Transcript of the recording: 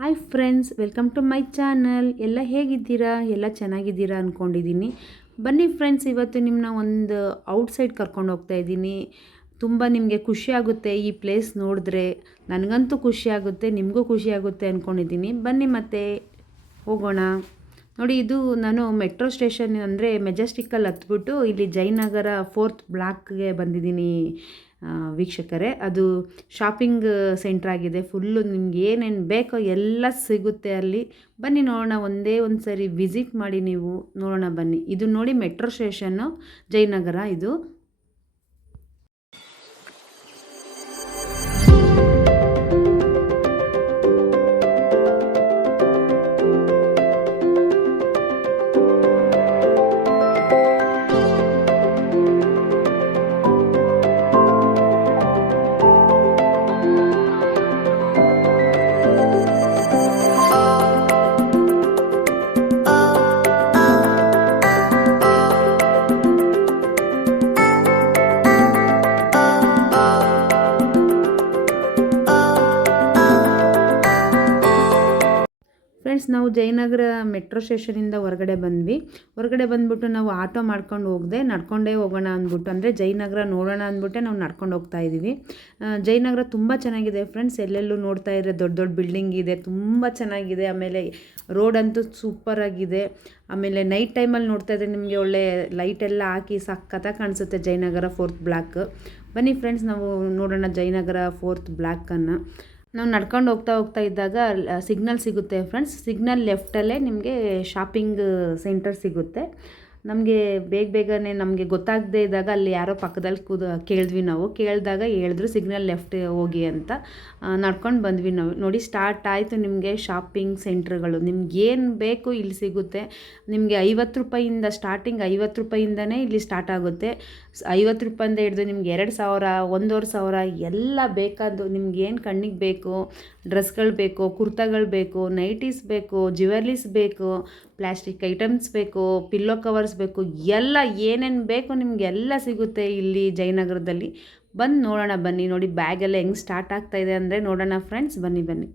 Hi friends, welcome to my channel. ಎಲ್ಲ ಹೇಗಿದ್ದೀರಾ? ಎಲ್ಲ ಚೆನ್ನಾಗಿದ್ದೀರಾ ಅಂದ್ಕೊಂಡಿದ್ದೀನಿ. ಬನ್ನಿ ಫ್ರೆಂಡ್ಸ್, ಇವತ್ತು ನಿಮ್ಮನ್ನ ಒಂದು ಔಟ್ಸೈಡ್ ಕರ್ಕೊಂಡು ಹೋಗ್ತಾ ಇದ್ದೀನಿ. ತುಂಬ ನಿಮಗೆ ಖುಷಿಯಾಗುತ್ತೆ ಈ ಪ್ಲೇಸ್ ನೋಡಿದ್ರೆ. ನನಗಂತೂ ಖುಷಿಯಾಗುತ್ತೆ, ನಿಮಗೂ ಖುಷಿಯಾಗುತ್ತೆ ಅಂದ್ಕೊಂಡಿದ್ದೀನಿ. ಬನ್ನಿ ಮತ್ತೆ ಹೋಗೋಣ. ನೋಡಿ, ಇದು ನಾನು ಮೆಟ್ರೋ ಸ್ಟೇಷನ್ ಅಂದರೆ ಮೆಜೆಸ್ಟಿಕ್ಕಲ್ಲಿ ಹತ್ಬಿಟ್ಟು ಇಲ್ಲಿ ಜಯನಗರ 4th ಬ್ಲಾಕ್ಗೆ ಬಂದಿದ್ದೀನಿ ವೀಕ್ಷಕರೇ. ಅದು ಶಾಪಿಂಗ್ ಸೆಂಟ್ರ್ ಆಗಿದೆ. ಫುಲ್ಲು ನಿಮ್ಗೆ ಏನೇನು ಬೇಕೋ ಎಲ್ಲ ಸಿಗುತ್ತೆ ಅಲ್ಲಿ. ಬನ್ನಿ ನೋಡೋಣ, ಒಂದೇ ಒಂದು ಸರಿ ವಿಸಿಟ್ ಮಾಡಿ ನೀವು ನೋಡೋಣ ಬನ್ನಿ. ಇದು ನೋಡಿ ಮೆಟ್ರೋ ಸ್ಟೇಷನ್ನು ಜಯನಗರ ಇದು. ಫ್ರೆಂಡ್ಸ್, ನಾವು ಜಯನಗರ ಮೆಟ್ರೋ ಸ್ಟೇಷನಿಂದ ಹೊರಗಡೆ ಬಂದುಬಿಟ್ಟು ನಾವು ಆಟೋ ಮಾಡ್ಕೊಂಡು ಹೋಗದೆ ನಡ್ಕೊಂಡೇ ಹೋಗೋಣ ಅಂದ್ಬಿಟ್ಟು, ಅಂದರೆ ಜಯನಗರ ನೋಡೋಣ ಅಂದ್ಬಿಟ್ಟೆ ನಾವು ನಡ್ಕೊಂಡು ಹೋಗ್ತಾ ಇದ್ದೀವಿ. ಜಯನಗರ ತುಂಬ ಚೆನ್ನಾಗಿದೆ ಫ್ರೆಂಡ್ಸ್. ಎಲ್ಲೆಲ್ಲೂ ನೋಡ್ತಾ ಇದ್ರೆ ದೊಡ್ಡ ದೊಡ್ಡ ಬಿಲ್ಡಿಂಗ್ ಇದೆ, ತುಂಬ ಚೆನ್ನಾಗಿದೆ. ಆಮೇಲೆ ರೋಡ್ ಅಂತೂ ಸೂಪರಾಗಿದೆ. ಆಮೇಲೆ ನೈಟ್ ಟೈಮಲ್ಲಿ ನೋಡ್ತಾ ಇದ್ರೆ ನಿಮಗೆ ಒಳ್ಳೆ ಲೈಟೆಲ್ಲ ಹಾಕಿ ಸಖತ್ತಾಗಿ ಕಾಣಿಸುತ್ತೆ ಜಯನಗರ 4th ಬ್ಲಾಕ್. ಬನ್ನಿ ಫ್ರೆಂಡ್ಸ್, ನಾವು ನೋಡೋಣ ಜಯನಗರ 4th ಬ್ಲಾಕನ್ನು. ನಾವು ನಡ್ಕೊಂಡು ಹೋಗ್ತಾ ಇದ್ದಾಗ ಸಿಗ್ನಲ್ ಸಿಗುತ್ತೆ ಫ್ರೆಂಡ್ಸ್. ಸಿಗ್ನಲ್ ಲೆಫ್ಟಲ್ಲೇ ನಿಮಗೆ ಶಾಪಿಂಗ್ ಸೆಂಟರ್ ಸಿಗುತ್ತೆ. ನಮಗೆ ಬೇಗನೆ ನಮಗೆ ಗೊತ್ತಾಗದೇ ಇದ್ದಾಗ ಅಲ್ಲಿ ಯಾರೋ ಪಕ್ಕದಲ್ಲಿ ಕೇಳಿದ್ವಿ. ನಾವು ಕೇಳಿದಾಗ ಹೇಳಿದ್ರು ಸಿಗ್ನಲ್ ಲೆಫ್ಟ್ ಹೋಗಿ ಅಂತ. ನಡ್ಕೊಂಡು ಬಂದ್ವಿ ನಾವು. ನೋಡಿ, ಸ್ಟಾರ್ಟ್ ಆಯಿತು ನಿಮಗೆ ಶಾಪಿಂಗ್ ಸೆಂಟ್ರ್ಗಳು. ನಿಮ್ಗೆ ಏನು ಬೇಕು ಇಲ್ಲಿ ಸಿಗುತ್ತೆ. ನಿಮಗೆ 50 ರೂಪಾಯಿಂದ ಸ್ಟಾರ್ಟಿಂಗ್, 50 ರೂಪಾಯಿಂದನೇ ಇಲ್ಲಿ ಸ್ಟಾರ್ಟ್ ಆಗುತ್ತೆ. 50 ರೂಪಾಯಿಂದ ಹಿಡಿದು ನಿಮ್ಗೆ 2000, 1500 ಎಲ್ಲ ಬೇಕಾದ್ದು ನಿಮ್ಗೆ ಏನು ಕಣ್ಣಿಗೆ ಬೇಕು, ಡ್ರೆಸ್ಗಳು ಬೇಕು, ಕುರ್ತಾಗಳು ಬೇಕು, ನೈಟೀಸ್ ಬೇಕು, ಜ್ಯುವೆಲ್ಲೀಸ್ ಬೇಕು, ಪ್ಲಾಸ್ಟಿಕ್ ಐಟಮ್ಸ್ ಬೇಕು, ಪಿಲ್ಲೋ ಕವರ್ಸ್ ಬೇಕು, ಎಲ್ಲ ಏನೇನು ಬೇಕು ನಿಮಗೆಲ್ಲ ಸಿಗುತ್ತೆ ಇಲ್ಲಿ ಜಯನಗರದಲ್ಲಿ. ಬಂದು ನೋಡೋಣ ಬನ್ನಿ. ನೋಡಿ ಬ್ಯಾಗೆಲ್ಲ ಹೆಂಗೆ ಸ್ಟಾರ್ಟ್ ಆಗ್ತಾಯಿದೆ ಅಂದರೆ ನೋಡೋಣ ಫ್ರೆಂಡ್ಸ್, ಬನ್ನಿ.